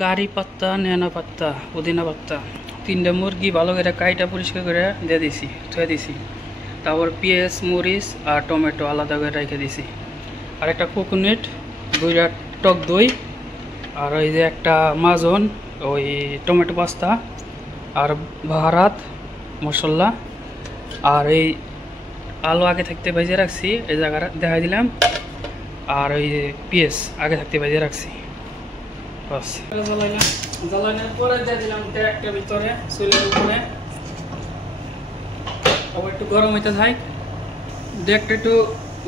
কারি পাত্তা, নেনা পাত্তা, পুদিনা পাত্তা, 3টা মুরগি ভালো করে কাইটা পরিষ্কার করে দিয়ে দিছি, ধুয়ে দিছি। তারপর পেঁয়াজ, মরিচ আর টমেটো আলাদা করে রেখে দিছি। আর একটা কোকোনাট, 2টা টক দই, আর ওই যে একটা মাজন, ওই টমেটো পাস্তা, আর বাহারাত মশলা, আর এই আলু আগে থাকতে ভেজে রাখছি, এই জায়গাটা দেখাই দিলাম। আর ওই যে পেঁয়াজ আগে থাকতে ভেজে রাখছি। বাস জ্বালানোর পরে দিয়ে দিলাম একটা ভিতরে চুলের উপরে। আবার একটু গরম হইতে থাক। ডেকটা একটু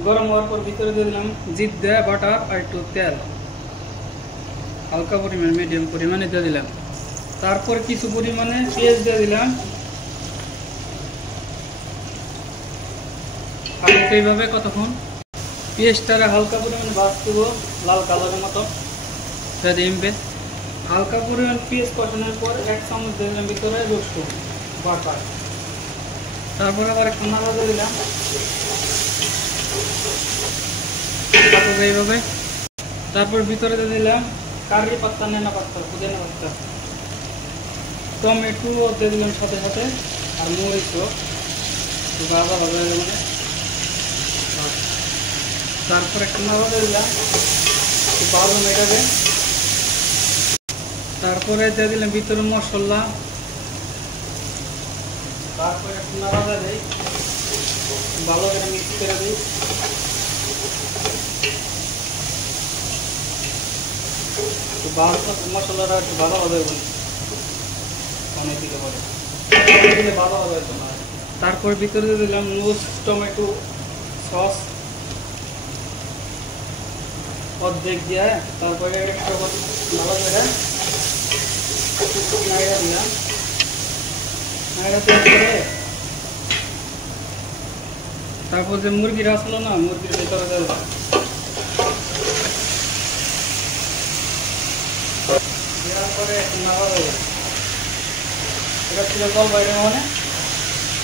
গরম হওয়ার পর ভিতরে দিয়ে দিলাম জিদ্দা বাটার আর একটু তেল, হালকা পরিমাণ মিডিয়াম পরিমাণে দিয়ে দিলাম। তারপর কিছু পরিমাণে পেঁয়াজ দিয়ে দিলাম। হালকা এইভাবে কতক্ষণ পেঁয়াজটারে হালকা পরিমাণে ভাজতে হবে, লাল কালারের মতো দিমবে। হালকা পরিমাণ পেঁয়াজ কষানোর পর 1 চামচ দিয়ে দিলাম ভিতরে রসুন বাটা। তারপর আবার একটু নাড়া দিয়ে দিলাম এইভাবে। তারপর ভিতরে দিয়ে দিলাম কারি পাত্তা, নেনা পাত্তা, পুদিনা পাত্তা, টমেটো দিয়ে দিলাম সাথে সাথে, আর মরিচও ভাজা ভাজা হয়ে মানে। তারপর একটু নাড়া দিয়ে দিলাম ভালো মেটাবে। তারপরে দিয়ে দিলাম ভিতরে মশলা। তারপরে একটু নাড়া দিই, ভালো করে মিক্স করে দিই। মশলাটা একটু ভালো হবে অনেক দিকে পরে ভালো হবে। তারপর ভিতরে দিয়ে দিলাম নুডলস, টমেটো সস অর্ধেক দিয়ে। তারপরে একটু ভালো করে নাড়া দিলাম। নাড়া দেওয়ার পরে তারপর যে মুরগির আসলো না, মুরগির ভিতরে দিলাম। দেওয়ার পরে নাড়া দেবো। এটা ছিল জল বাইরে মানে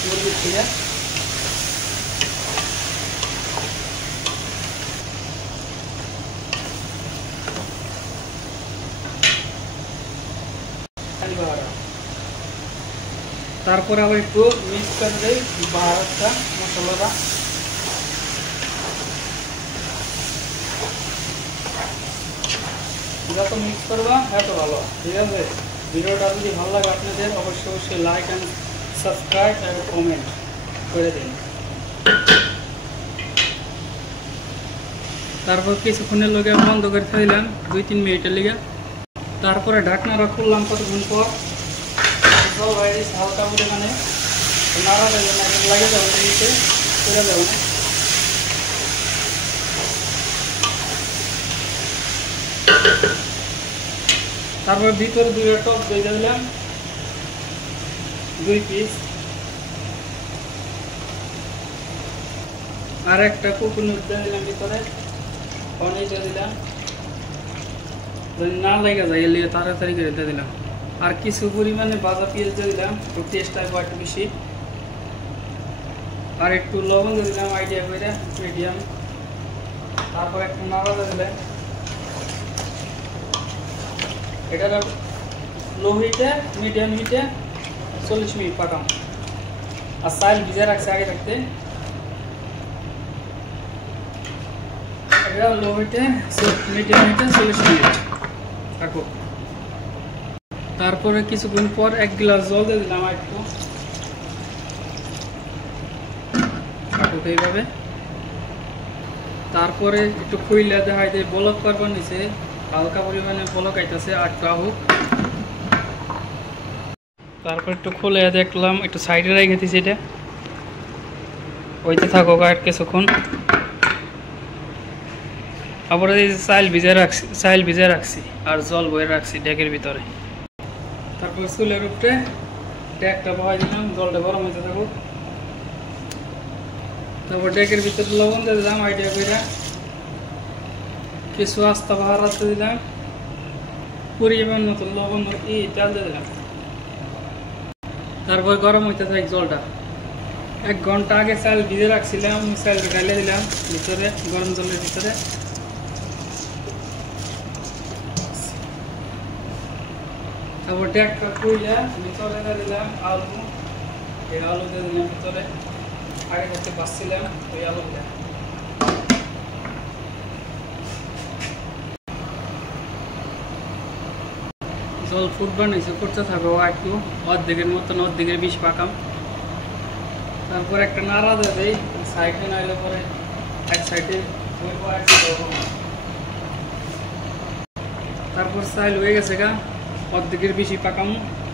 মুরগির থেকে। তারপরে আবার একটু মিক্স করে দেই বাহারাতটা, মশলাটা। যত মিক্স করবা এত ভালো, ঠিক আছে? ভিডিওটা যদি ভালো লাগে আপনাদের অবশ্যই লাইক অ্যান্ড সাবস্ক্রাইব এবং কমেন্ট করে দিন। তারপর কিছুক্ষণের লগে বন্ধ করে দিলাম 2-3 মিনিটের লিগে। তারপরে ঢাকনাটা খুললাম কতক্ষণ পর। হালকা পরিমাণে নাড়া দেবেন, লাগে যাবে নিচে চলে যাবে না। তারপর ভিতরে 2টা টক দই দিলাম, 2 পিস, আর একটা কোকোনাট দিয়ে দিলাম ভিতরে, পানি দিয়ে দিলাম না লেগে যায় এর লিগে তাড়াতাড়ি করে দিয়ে দিলাম। আর কিছু পরিমাণে ভাজা পেঁয়াজ দিয়ে দিলাম, টেস্ট আসবে একটু বেশি। আর একটু লবণ দিয়ে দিলাম আইডিয়া করে মিডিয়াম। তারপর একটু নাড়া দিয়ে দিলাম। এটা লো হিটে মিডিয়াম হিটে 40 মিনিট পাঠাম। আর চাল ভিজে রাখছে আগে থাকতে। এটা লো হিটে মিডিয়াম হিটে 40 মিনিট রাখো। তারপরে কিছুক্ষণ পর 1 গ্লাস জল দিয়ে দিলাম একটু এইভাবে। তারপরে একটু খুইলে দেখা যায় বলক করবার নিচে হালকা পরিমাণে বলক আইতেছে, আর একটু আহুক। তারপর একটু খুলে দেখলাম, একটু সাইডে রেখে দিয়েছি, এটা ওইতে থাকুক আর কিছুক্ষণ। আবার এই চাইল ভিজে রাখছি আর জল বয়ে রাখছি ডেকের ভিতরে। তারপর চুলের উপরে ডেকটা বহাই দিলাম, জলটা গরম হইতে থাকুক। তারপর ডেকের ভিতরে লবণ দিয়ে দিলাম আইডিয়া করে, কিছু আস্তা বাহারাত দিলাম, পরিমাণ মতো লবণ তেল দিয়ে দিলাম। তারপর গরম হইতে থাক জলটা। 1 ঘন্টা আগে চাল ভিজে রাখছিলাম, চালটা ঢালে দিলাম ভিতরে গরম জলের ভিতরে। তারপর ট্যাগটা খুইলা ভিতরে দিলাম আলু, এই আলু দিয়ে দিলাম ভিতরে, আগে করতে পারছিলাম ওই আলুটা। জল ফুট বানাইছে, করতে থাকো একটু, অর্ধেকের মতন, অর্ধেকের বেশি পাকাম। তারপর একটা নাড়া দিয়ে দেয়, সাইডে নাইলে পরে এক সাইডে, তারপর চাইল হয়ে গেছে গা, অর্ধেকের বেশি পাকাম,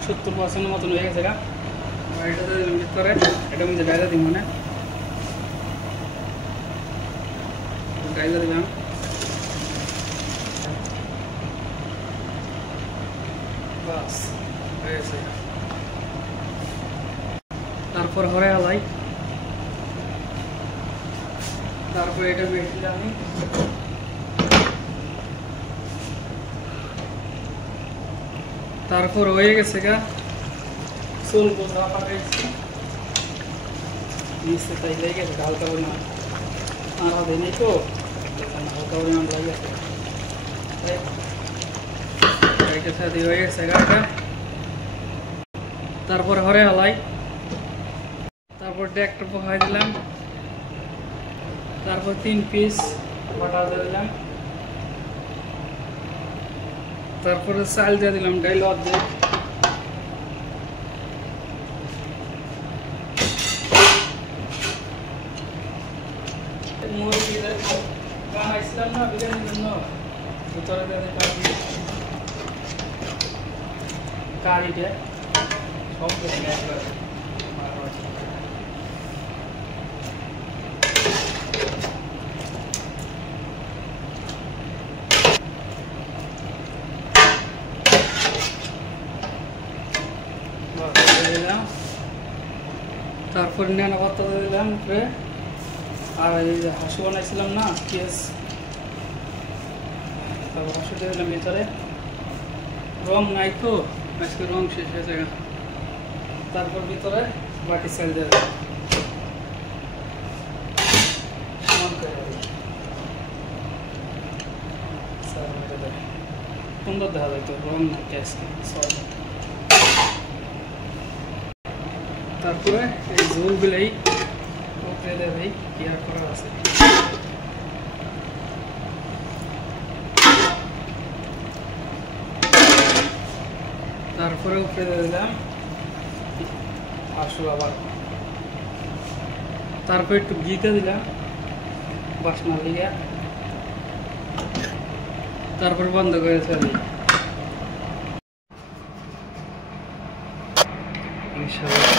70% মতন হয়ে গেছে গা। এটা দিলাম ভিতরে, এটা মধ্যে গাইলা দিব না, গাইলা দিলাম। বাস হয়ে গেছে। তারপর হরে হালাই, তারপর এটা বেশি দিলাম আমি। তারপর হয়ে গেছে গা, চুল বোঝা পাকাইছি নিচে, তাই লেগে গেছে হালকা পরিমাণ, নাড়া দেয় নাই তো, হালকা পরিমাণ লাগেছে, হয়ে গেছে গা এটা। তারপর হরে হালাই, তারপর একটা পোহাই দিলাম, তারপর 3 পিস বাটা দিয়ে দিলাম, তারপরে চাল দিয়ে দিলাম ডাইল অর্ধেক, বানাইছিলাম না বিরিয়ানির জন্য, ভিতরে দিয়ে দিলাম কারিটা সব দিলাম। তারপর নেনা পাতা দিলাম উপরে, আর এই যে হাঁসু বানাইছিলাম না পেঁয়াজ, তারপর হাঁসু দিয়ে দিলাম ভিতরে। রং নাই তো আজকে, রং শেষ হয়ে যায়। তারপর ভিতরে বাকি চাল দিয়ে দিলাম, সুন্দর দেখা যায় তো, রং নাই আজকে। তারপরে এই ঝোলগুলোই উপরে দিয়ে দেয়, কি আর করা আছে। তারপরে উপরে দিয়ে দিলাম হাঁসু আবার, তারপর একটু ঘিতে দিলাম বাসনার লিগে, তারপর বন্ধ করে ফেলি। ইনশাআল্লাহ